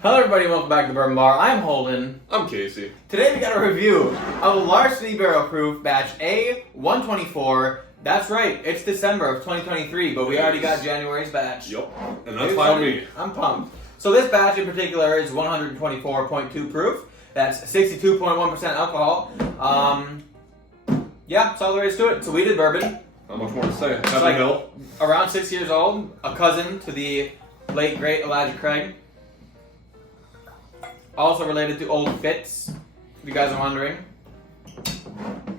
Hello everybody, welcome back to the Bourbon Bar. I'm Holden. I'm Casey. Today we got a review of Larceny Barrel Proof Batch A124. That's right, it's December of 2023, but we already got January's batch. Yep, and that's fine with me. I'm pumped. So this batch in particular is 124.2 proof. That's 62.1% alcohol. Yeah, that's all there is to it. It's a weeded bourbon. Not much more to say. It's like around 6 years old, a cousin to the late great Elijah Craig. Also related to Old Fitz, if you guys are wondering.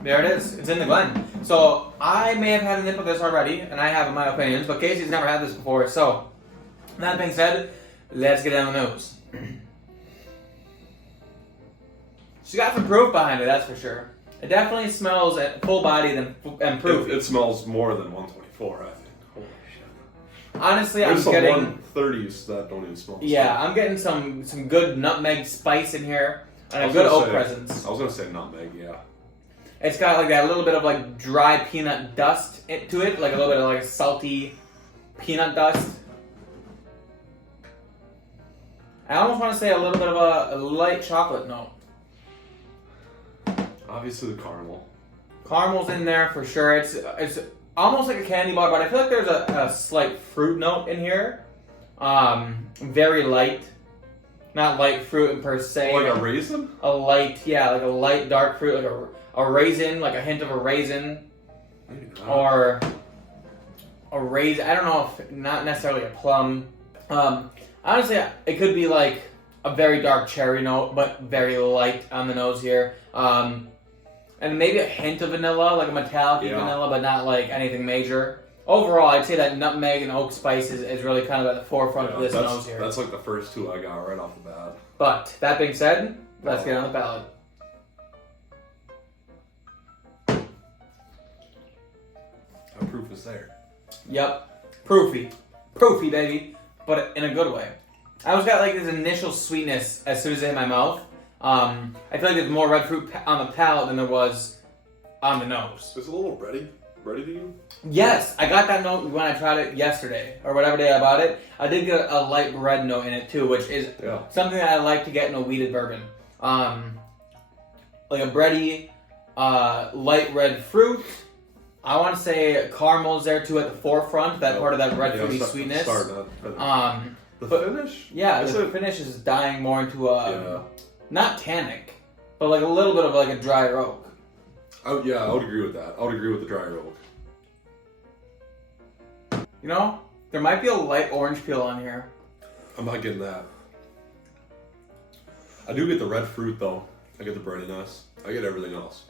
There it is. It's in the Glen. So I may have had a nip of this already, and I have in my opinions, but Casey's never had this before. So that being said, let's get down the nose. She's got some proof behind it, that's for sure. It definitely smells full bodied and proof. It smells more than 124, I think. Holy shit. Honestly, There's I'm getting 130s that don't even smell. Yeah, I'm getting some good nutmeg spice in here and a good oak presence. I was gonna say nutmeg, yeah. It's got like that little bit of like dry peanut dust to it, like a little bit of like salty peanut dust. I almost want to say a little bit of a light chocolate note. Obviously the caramel. Caramel's in there for sure. It's almost like a candy bar, but I feel like there's a slight fruit note in here. Very light. Not light fruit per se. Like a raisin? A light, yeah, like a light dark fruit, like a raisin, like a hint of a raisin. Or a raisin, I don't know if, not necessarily a plum. Honestly, it could be like a very dark cherry note, but very light on the nose here. And maybe a hint of vanilla, like a metallic vanilla, but not like anything major. Overall, I'd say that nutmeg and oak spice is really kind of at the forefront of this nose here. That's like the first two I got right off the bat. But, that being said, let's get on the palate. How proof is there? Yep. Proofy. Proofy, baby. But in a good way. I always got like this initial sweetness as soon as it hit my mouth. I feel like there's more red fruit on the palate than there was on the nose. Is it a little bready? Bready to you? Yes, I got that note when I tried it yesterday, or whatever day I bought it. I did get a light bread note in it too, which is something that I like to get in a weeded bourbon. Like a bready, light red fruit. I want to say caramel's there too at the forefront, that part of that red fruity sweetness. The finish? Yeah, the finish is dying more into not tannic, but like a little bit of like a dry oak. Oh yeah, I would agree with that. I would agree with the dry oak. You know, there might be a light orange peel on here. I'm not getting that. I do get the red fruit though. I get the breadiness. I get everything else.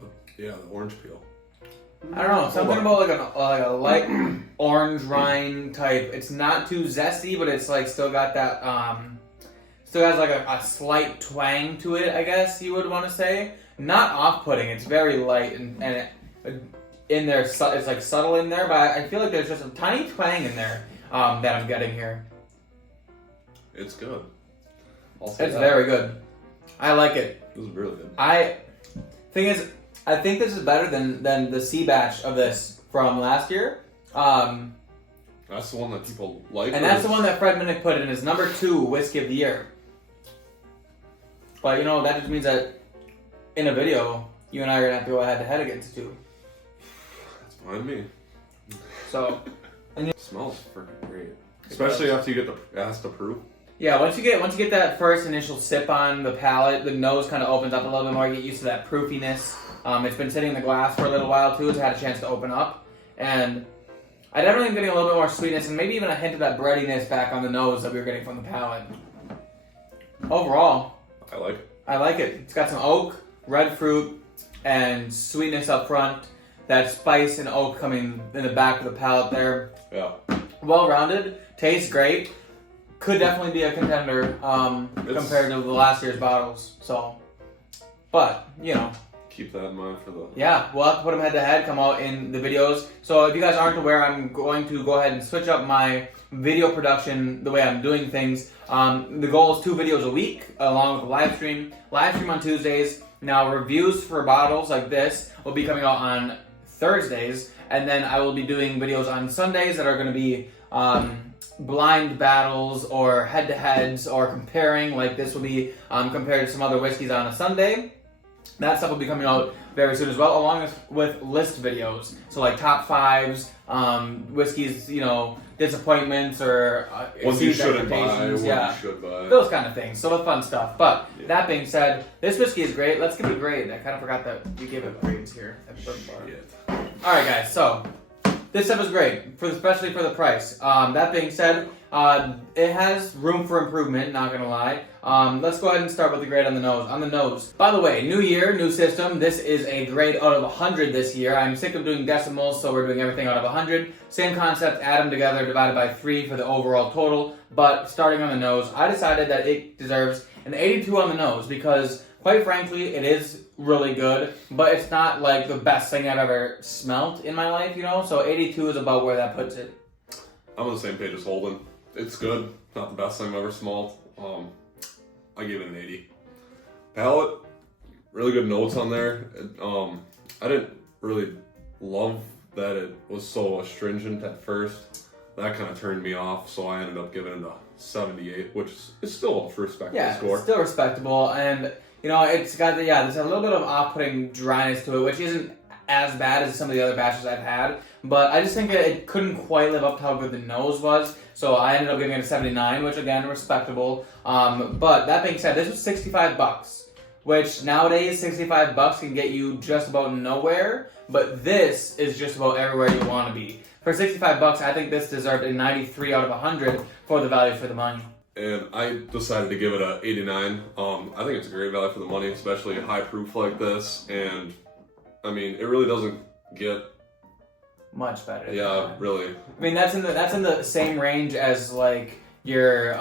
But yeah, the orange peel. I don't know, something about like a light orange rind type. It's not too zesty, but it's like still got that still has like a slight twang to it, I guess you would want to say. Not off-putting. It's very light and in there. It's like subtle in there, but I feel like there's just a tiny twang in there that I'm getting here. It's good. It's very good. I like it. This is really good. Thing is, I think this is better than the C batch of this from last year. That's the one that people like. And that's the one that Fred Minnick put in his number 2 whiskey of the year. But you know, that just means that in a video, you and I are gonna have to go head to head against the two. That's fine with me. So, it smells freaking great, especially after you get the ass to proof. Yeah, once you get that first initial sip on the palate, the nose kind of opens up a little bit more. You get used to that proofiness. It's been sitting in the glass for a little while too. It's had a chance to open up, and I definitely am getting a little bit more sweetness and maybe even a hint of that breadiness back on the nose that we were getting from the palate. Overall, I like it. It's got some oak, red fruit, and sweetness up front. That spice and oak coming in the back of the palate there. Yeah. Well-rounded. Tastes great. Could definitely be a contender compared to the last year's bottles. So, but, you know. Keep that in mind for the... Yeah, we'll have to put them head-to-head, come out in the videos. So if you guys aren't aware, I'm going to go ahead and switch up my video production, the way I'm doing things. The goal is 2 videos a week, along with a live stream. Live stream on Tuesdays. Now, reviews for bottles like this will be coming out on Thursdays. And then I will be doing videos on Sundays that are going to be blind battles or head-to-heads or comparing, like this will be compared to some other whiskeys on a Sunday. That stuff will be coming out very soon as well, along with list videos. So like top fives, whiskeys, you know, disappointments or ones you shouldn't buy, expectations, you should buy. those kind of things. So the fun stuff. But that being said, this whiskey is great. Let's give it a grade. I kind of forgot that we gave it grades here at Bourbon Bar. All right, guys. So this stuff is great, especially for the price. That being said, it has room for improvement, not gonna lie. Let's go ahead and start with the grade on the nose. On the nose. By the way, new year, new system. This is a grade out of 100 this year. I'm sick of doing decimals, so we're doing everything out of 100. Same concept, add them together, divided by 3 for the overall total. But starting on the nose, I decided that it deserves an 82 on the nose because, quite frankly, it is really good, but it's not like the best thing I've ever smelt in my life, you know? So 82 is about where that puts it. I'm on the same page as Holden. It's good. Not the best thing I've ever smelled. I gave it an 80. Palate, really good notes on there. I didn't really love that it was so astringent at first. That kind of turned me off, so I ended up giving it a 78, which is still a respectable score. It's still respectable, and you know, it's got there's a little bit of off-putting dryness to it, which isn't as bad as some of the other batches I've had, but I just think that it couldn't quite live up to how good the nose was, so I ended up giving it a 79, which again, respectable. But that being said, this was $65, which nowadays $65 can get you just about nowhere, but this is just about everywhere you want to be. For $65, I think this deserved a 93 out of 100 for the value for the money. And I decided to give it a 89. I think it's a great value for the money, especially a high proof like this. And I mean, it really doesn't get much better. Yeah, really. I mean, that's in the same range as like your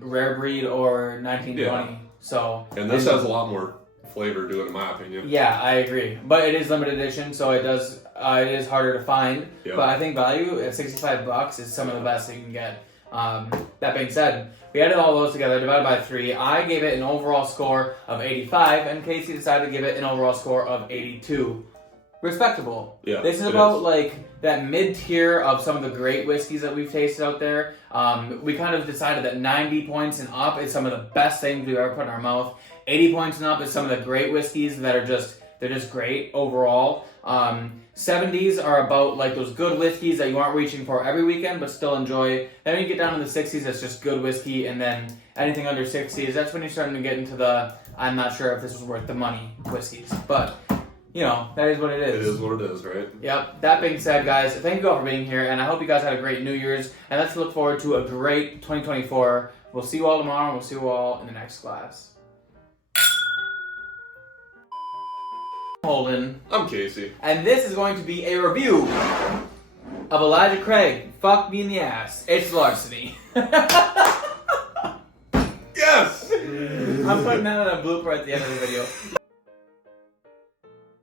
rare breed or 1920. Yeah. So. And this has a lot more flavor to it, in my opinion. Yeah, I agree. But it is limited edition, so it does. It is harder to find. Yeah. But I think value at $65 is some of the best that you can get. That being said, we added all those together, divided by 3. I gave it an overall score of 85, and Casey decided to give it an overall score of 82. Respectable. Yeah, this is about like that mid-tier of some of the great whiskeys that we've tasted out there. We kind of decided that 90 points and up is some of the best things we've ever put in our mouth. 80 points and up is some of the great whiskeys that are just great overall. 70s are about like those good whiskeys that you aren't reaching for every weekend but still enjoy. Then when you get down to the 60s, it's just good whiskey, and then anything under 60s, that's when you're starting to get into the I'm not sure if this was worth the money whiskeys. But you know, that is what it is. It is what it is, right? Yep. That being said, guys, thank you all for being here, and I hope you guys had a great New Year's, and let's look forward to a great 2024. We'll see you all tomorrow, and we'll see you all in the next class. Holden. I'm Casey. And this is going to be a review of Elijah Craig. Fuck me in the ass. It's Larceny. Yes! I'm putting that on a blooper at the end of the video.